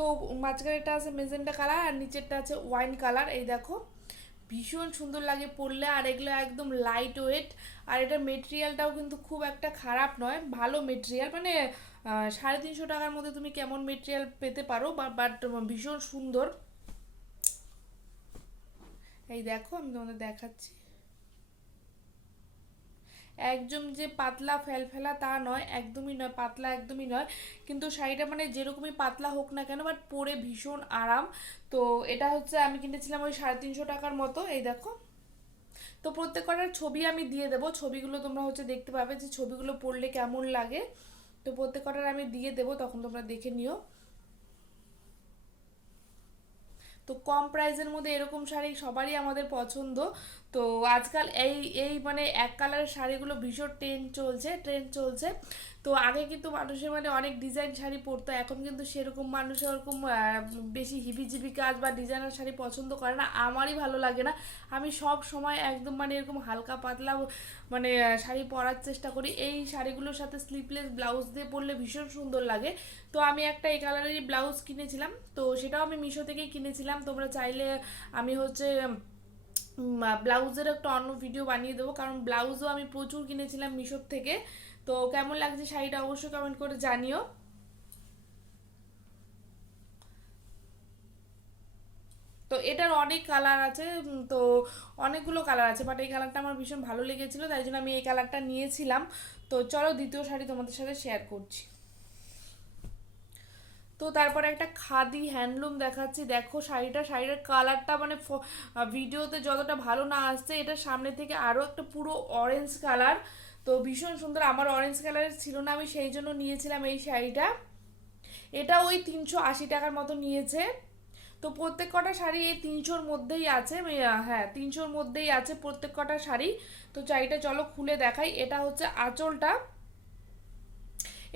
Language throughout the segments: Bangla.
তো মাঝখানেরটা আছে মেজেন্টা কালার আর নিচেরটা আছে ওয়াইন কালার। এই দেখো, ভীষণ সুন্দর লাগে পরলে আর এগুলো একদম লাইট ওয়েট আর এটা মেটেরিয়ালটাও কিন্তু খুব একটা খারাপ নয়, ভালো মেটেরিয়াল মানে সাড়ে তিনশো টাকার মধ্যে তুমি কেমন মেটেরিয়াল পেতে পারো বাট ভীষণ সুন্দর। এই দেখো, আমি তোমাদের দেখাচ্ছি। একদম যে পাতলা ফেলফেলা তা নয়, একদমই নয়, পাতলা একদমই নয়। কিন্তু শাড়িটা মানে যেরকমই পাতলা হোক না কেন বাট পরে ভীষণ আরাম। তো এটা হচ্ছে আমি কিনেছিলাম ওই সাড়ে তিনশো টাকার মতো, এই দেখো। তো প্রত্যেক কটার ছবি আমি দিয়ে দেবো, ছবিগুলো তোমরা হচ্ছে দেখতে পাবে যে ছবিগুলো পড়লে কেমন লাগে। তো প্রত্যেক কটার আমি দিয়ে দেবো, তখন তোমরা দেখে নিও। তো কম প্রাইসের মধ্যে এরকম শাড়ি সবারই আমাদের পছন্দ। তো আজকাল এই এই মানে এক কালারের শাড়িগুলো ভীষণ ট্রেন্ড চলছে ট্রেন্ড চলছে। তো আগে কিন্তু মানুষের মানে অনেক ডিজাইন শাড়ি পরতো, এখন কিন্তু সেরকম মানুষ ওরকম বেশি হিবিজিবি কাজ বা ডিজাইনার শাড়ি পছন্দ করে না, আমারই ভালো লাগে না। আমি সব সময় একদম মানে এরকম হালকা পাতলা মানে শাড়ি পরার চেষ্টা করি। এই শাড়িগুলোর সাথে স্লিভলেস ব্লাউজ দিয়ে পরলে ভীষণ সুন্দর লাগে। তো আমি একটা এই কালারেরই ব্লাউজ কিনেছিলাম, তো সেটাও আমি মিশো থেকেই কিনেছিলাম। তোমরা চাইলে আমি হচ্ছে ব্লাউজের একটা অন্য ভিডিও বানিয়ে দেবো, কারণ ব্লাউজও আমি প্রচুর কিনেছিলাম মিশোর থেকে। তো কেমন লাগছে শাড়িটা অবশ্যই কমেন্ট করে জানিও। তো এটার অনেক কালার আছে তো অনেকগুলো কালার আছে বাট এই কালারটা আমার ভীষণ ভালো লেগেছিল, তাই জন্য আমি এই কালারটা নিয়েছিলাম। তো চলো দ্বিতীয় শাড়ি তোমাদের সাথে শেয়ার করছি। তো তারপরে একটা খাদি হ্যান্ডলুম দেখাচ্ছি, দেখো শাড়িটা, শাড়িটার কালারটা মানে ভিডিওতে যতটা ভালো না আসছে এটা সামনে থেকে আরও একটা পুরো অরেঞ্জ কালার তো ভীষণ সুন্দর। আমার অরেঞ্জ কালারের ছিল না, আমি সেই জন্য নিয়েছিলাম এই শাড়িটা। এটা ওই তিনশো আশি টাকার মতো নিয়েছে। তো প্রত্যেক কটা শাড়ি এই তিনশোর মধ্যেই আছে হ্যাঁ তিনশোর মধ্যেই আছে প্রত্যেক কটা শাড়ি। তো শাড়িটা চলো খুলে দেখাই। এটা হচ্ছে আঁচলটা।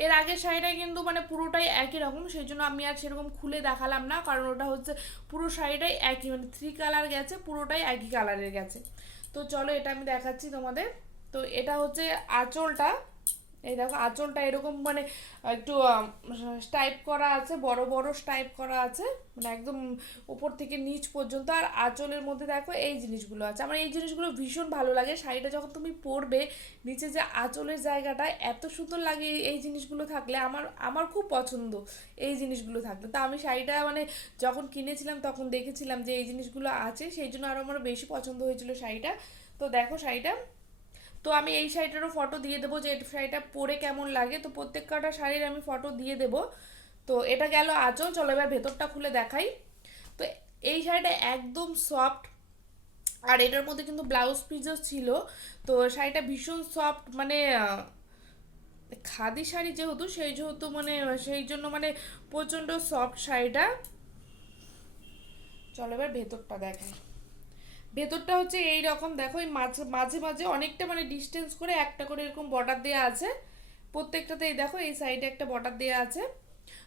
এর আগের শাড়িটা কিন্তু মানে পুরোটাই একই রকম, সেই জন্য আমি আর সেরকম খুলে দেখালাম না, কারণ ওটা হচ্ছে পুরো শাড়িটাই একই মানে থ্রি কালার গেছে, পুরোটাই একই কালারের গেছে। তো চলো এটা আমি দেখাচ্ছি তোমাদের। তো এটা হচ্ছে আঁচলটা। এই দেখো, আঁচলটা এরকম মানে একটু স্টাইপ করা আছে, বড় বড় স্টাইপ করা আছে মানে একদম উপর থেকে নিচ পর্যন্ত। আর আঁচলের মধ্যে দেখো এই জিনিসগুলো আছে। আমার এই জিনিসগুলো ভীষণ ভালো লাগে। শাড়িটা যখন তুমি পরবে, নিচে যে আঁচলের জায়গাটা, এত সুন্দর লাগে এই- জিনিসগুলো থাকলে। আমার আমার খুব পছন্দ এই জিনিসগুলো থাকলে তো আমি শাড়িটা মানে যখন কিনেছিলাম, তখন দেখেছিলাম যে এই জিনিসগুলো আছে। সেই জন্য আরও আমার বেশি পছন্দ হয়েছিল শাড়িটা। তো দেখো শাড়িটা। তো আমি এই শাড়িটারও ফটো দিয়ে দেবো যে এই শাড়িটা পরে কেমন লাগে। তো প্রত্যেক কটা শাড়ির আমি ফটো দিয়ে দেবো। তো এটা গেল আঁচল, চলো এবার ভেতরটা খুলে দেখাই। তো এই শাড়িটা একদম সফট আর এটার মধ্যে কিন্তু ব্লাউজ পিসও ছিল। তো শাড়িটা ভীষণ সফট মানে খাদি শাড়ি যেহেতু, সেই যেহেতু মানে সেই জন্য মানে প্রচণ্ড সফট শাড়িটা। চলো এবার ভেতরটা দেখাই। ভেতরটা হচ্ছে এই রকম, দেখো, এই মাঝে মাঝে মাঝে অনেকটা মানে ডিস্টেন্স করে একটা করে এরকম বর্ডার দেওয়া আছে। প্রত্যেকটাতে এই দেখো এই সাইডে একটা বর্ডার দেওয়া আছে।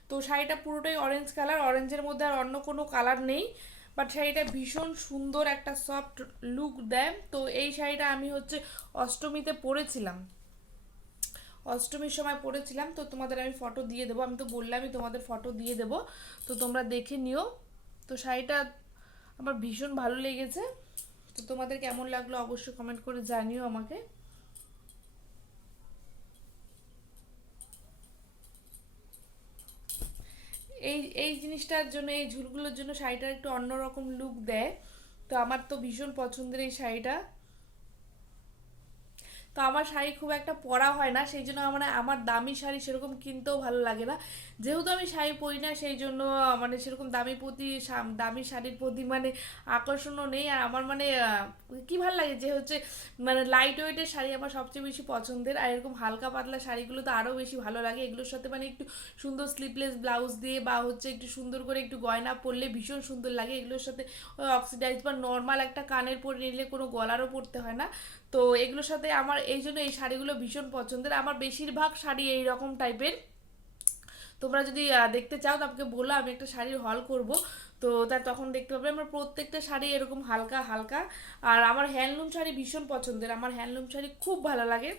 তো শাড়িটা পুরোটাই অরেঞ্জ কালার অরেঞ্জের মধ্যে আর অন্য কোনো কালার নেই। বাট শাড়িটা ভীষণ সুন্দর একটা সফট লুক দেয়। তো এই শাড়িটা আমি হচ্ছে অষ্টমীতে পরেছিলাম। অষ্টমীর সময় পরেছিলাম। তো তোমাদের আমি ফটো দিয়ে দেবো। আমি তো বললামই তোমাদের ফটো দিয়ে দেবো। তো তোমরা দেখে নিও। তো শাড়িটা আমার ভীষণ ভালো লেগেছে। তো তোমাদের কেমন লাগল অবশ্যই কমেন্ট করে জানিও আমাকে। এই এই জিনিসটার জন্য, এই ঝুলগুলোর জন্য শাড়িটার একটু অন্যরকম লুক দেয়। তো আমার তো ভীষণ পছন্দের এই শাড়িটা। তো আমার শাড়ি খুব একটা পরা হয় না, সেই জন্য মানে আমার দামি শাড়ি সেরকম কিনতেও ভালো লাগে না। যেহেতু আমি শাড়ি পরি না, সেই জন্য মানে সেরকম দামি প্রতি দামি শাড়ির প্রতি মানে আকর্ষণও নেই। আর আমার মানে কি ভালো লাগে যে হচ্ছে মানে লাইট ওয়েটের শাড়ি আমার সবচেয়ে বেশি পছন্দের। আর এরকম হালকা পাতলা শাড়িগুলো তো আরও বেশি ভালো লাগে। এগুলোর সাথে মানে একটু সুন্দর স্লিভলেস ব্লাউজ দিয়ে বা হচ্ছে একটু সুন্দর করে একটু গয়না পরলে ভীষণ সুন্দর লাগে। এগুলোর সাথে অক্সিডাইজ বা নর্মাল একটা কানের পরে নিলে কোনো গলারও পরতে হয় না। তো এগুলোর সাথে আমার এই জন্য এই শাড়িগুলো ভীষণ পছন্দের। আমার বেশিরভাগ শাড়ি এই রকম টাইপের। তোমরা যদি দেখতে চাও তোমাকে বলো, আমি একটা শাড়ির হল করব। তো তার তখন দেখতে পাবে। আমার প্রত্যেকটা শাড়ি এরকম হালকা হালকা। আর আমার হ্যান্ডলুম শাড়ি ভীষণ পছন্দের। আমার হ্যান্ডলুম শাড়ি খুব ভালো লাগে।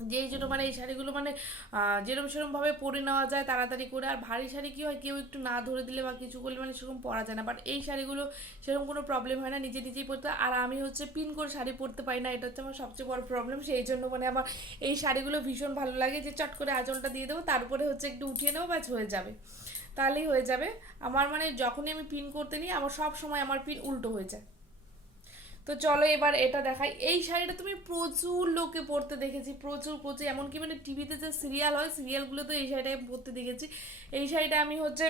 যেই জন্য মানে এই শাড়িগুলো মানে আহ, যেরকম সেরকমভাবে পরে নেওয়া যায় তাড়াতাড়ি করে। আর ভারী শাড়ি কী হয় কেউ একটু না ধরে দিলে বা কিছু করলে মানে সেরকম পরা যায় না। বাট এই শাড়িগুলো সেরকম কোনো প্রবলেম হয় না নিজে নিজেই পরতে। আর আমি হচ্ছে পিন করে শাড়ি পরতে পারি না এটা হচ্ছে আমার সবচেয়ে বড় প্রবলেম সেই জন্য মানে আমার এই শাড়িগুলো ভীষণ ভালো লাগে যে চট করে আঁচলটা দিয়ে দেবো তারপরে হচ্ছে একটু উঠিয়ে নেব ব্যাস হয়ে যাবে। তাহলেই হয়ে যাবে। আমার মানে যখনই আমি পিন করতে নিই আমার সব সময় আমার পিন উল্টো হয়ে যায়। তো চলো এবার এটা দেখাই। এই শাড়িটা তুমি প্রচুর লোকে পরতে দেখেছি, প্রচুর প্রচুর। এমনকি মানে টিভিতে যে সিরিয়াল হয় সিরিয়ালগুলো তো এই শাড়িটা পরতে দেখেছি। এই শাড়িটা আমি হচ্ছে,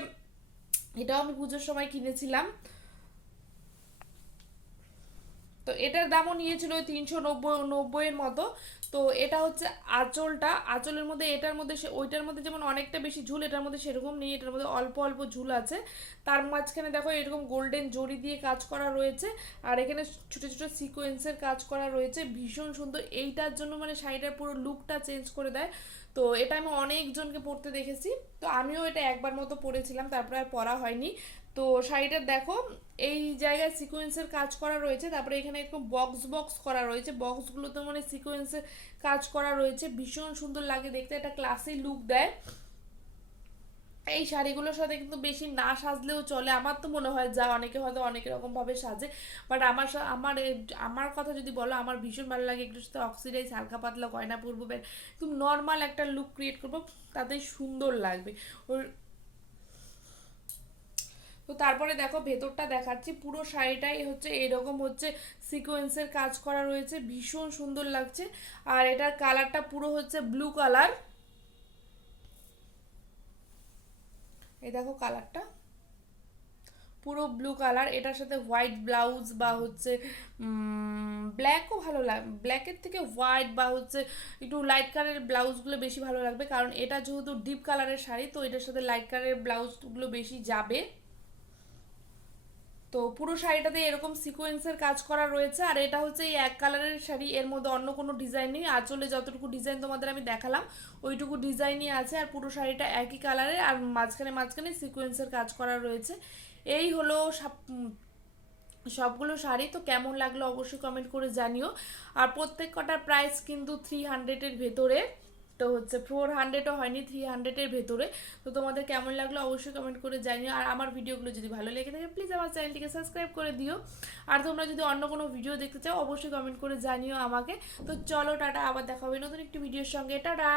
এটাও আমি পুজোর সময় কিনেছিলাম। তো এটার দামও নিয়েছিল তিনশো নব্বই, নব্বইয়ের মতো। তো এটা হচ্ছে আঁচলটা। আঁচলের মধ্যে এটার মধ্যে সে ওইটার মধ্যে যেমন অনেকটা বেশি ঝুল, এটার মধ্যে সেরকম নেই, এটার মধ্যে অল্প অল্প ঝুল আছে। তার মাঝখানে দেখো এরকম গোল্ডেন জড়ি দিয়ে কাজ করা রয়েছে, আর এখানে ছোটো ছোটো সিকোয়েন্সের কাজ করা রয়েছে। ভীষণ সুন্দর। এইটার জন্য মানে শাড়িটার পুরো লুকটা চেঞ্জ করে দেয়। তো এটা আমি অনেকজনকে পরতে দেখেছি। তো আমিও এটা একবার মতো পরেছিলাম তারপরে আর পরা হয়নি। তো শাড়িটা দেখো, এই জায়গায় সিকোয়েন্সের কাজ করা রয়েছে, তারপরে এখানে একটু বক্স বক্স করা রয়েছে বক্সগুলোতে মানে সিকোয়েন্সের কাজ করা রয়েছে, ভীষণ সুন্দর লাগে দেখতে, একটা ক্লাসি লুক দেয়। এই শাড়িগুলোর সাথে কিন্তু বেশি না সাজলেও চলে, আমার তো মনে হয় যা অনেকে হয়তো অনেক রকমভাবে সাজে বাট আমার আমার আমার কথা যদি বলো, আমার ভীষণ ভালো লাগে একটু সাথে অক্সিডাইজ হালকা পাতলা গয়না পরবো একদম নর্মাল একটা লুক ক্রিয়েট করব, তাতেই সুন্দর লাগবে। ওর তো তারপরে দেখো ভেতরটা দেখাচ্ছি, পুরো শাড়িটাই হচ্ছে এরকম হচ্ছে সিকোয়েন্সের কাজ করা রয়েছে, ভীষণ সুন্দর লাগছে। আর এটার কালারটা পুরো হচ্ছে ব্লু কালার এই দেখো কালারটা। পুরো ব্লু কালার এটার সাথে হোয়াইট ব্লাউজ বা হচ্ছে ব্ল্যাকও ভালো লাগে ব্ল্যাকের থেকে হোয়াইট বা হচ্ছে একটু লাইট কালারের ব্লাউজগুলো বেশি ভালো লাগবে, কারণ এটা যেহেতু ডিপ কালারের শাড়ি, তো এটার সাথে লাইট কালারের ব্লাউজগুলো বেশি যাবে। তো পুরো শাড়িটাতে এরকম সিকোয়েন্সের কাজ করা রয়েছে, আর এটা হচ্ছে এই এক কালারের শাড়ি, এর মধ্যে অন্য কোনো ডিজাইন নেই। আঁচলে যতটুকু ডিজাইন তোমাদের আমি দেখালাম, ওইটুকু ডিজাইনই আছে, আর পুরো শাড়িটা একই কালারের আর মাঝখানে মাঝখানে সিকোয়েন্সের কাজ করা রয়েছে। এই হলো সব- সবগুলো শাড়ি, তো কেমন লাগল অবশ্যই কমেন্ট করে জানিও। আর প্রত্যেক কটার প্রাইস কিন্তু থ্রি হান্ড্রেডের ভেতরে। তো হচ্ছে ফোর হান্ড্রেডও হয়নি থ্রি হান্ড্রেডের ভেতরে। তো তোমাদের কেমন লাগল অবশ্যই কমেন্ট করে জানিও। আর আমার ভিডিওগুলো যদি ভালো লেগে থাকে প্লিজ আমার চ্যানেলটিকে সাবস্ক্রাইব করে দিও। আর তোমরা যদি অন্য কোনো ভিডিও দেখতে চাও, অবশ্যই কমেন্ট করে জানিও আমাকে। তো চলো টাটা, আবার দেখা হবে নতুন একটি ভিডিওর সঙ্গে। টাটা!